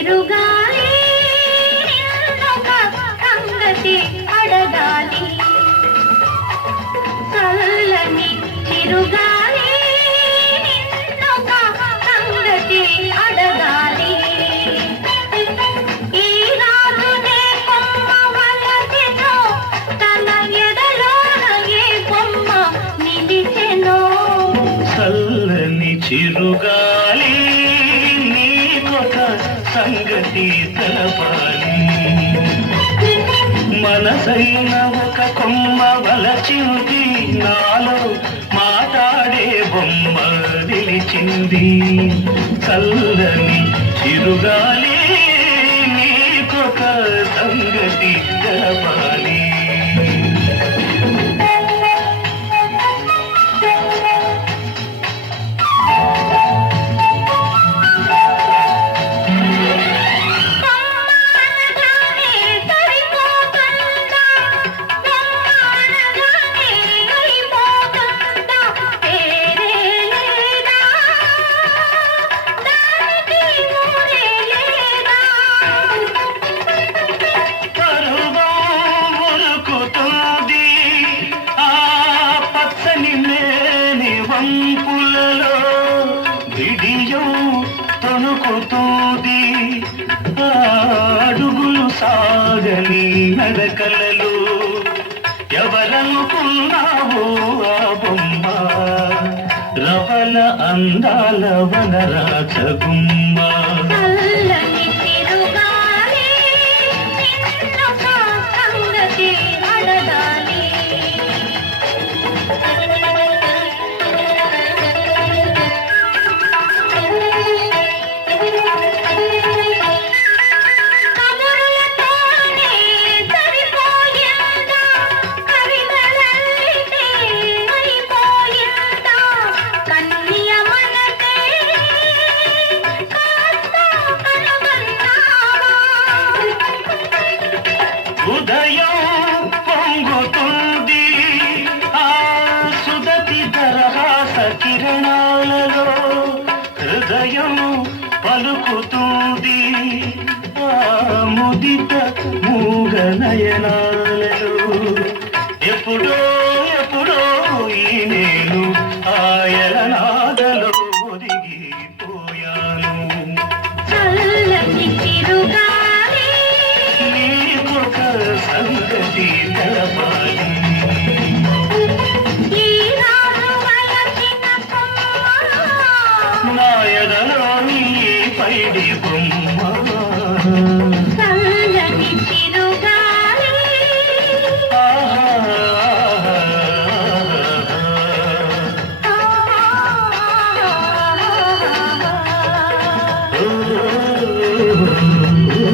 చిరుగాలి నిన్నొక సంగతి అడగాలి. చల్లని చిరుగాలి నిన్నొక సంగతి అడగాలి. ఈ రాజునే కొమ్మ వలసెనో తన ఎదలోన ఏ కొమ్మ నిలిచెనో. చల్లని చిరుగాలి నీకొక సంగతి తెలపాలి. మనసైన ఒక కొమ్మ వలచింది, నాలో మాట్లాడే బొమ్మ నిలిచింది. చల్లని చిరుగాలి నీకొక సంగతి తెలపాలి. వంపులలో విడియం తొణుకుతూది, అడుగులు సాగని నడకలలో ఎవరనుకున్నావో ఆ బొమ్మ, రవల అందాల వనరాజగుమ్మ. ఉదయం పొంగుతుంది ఆ సుదతి దరహాస కిరణాలలో, హృదయం పలుకుతుంది ఆ ముదిత మూగ నయనాలలో. ఎప్పుడో ఎప్పుడో ఈ నేను ఆయల నాదలో ఒదిగిపోయాను. సంగతి తెలపాలి. నా ఎదలో నీ పైడి బొమ్మ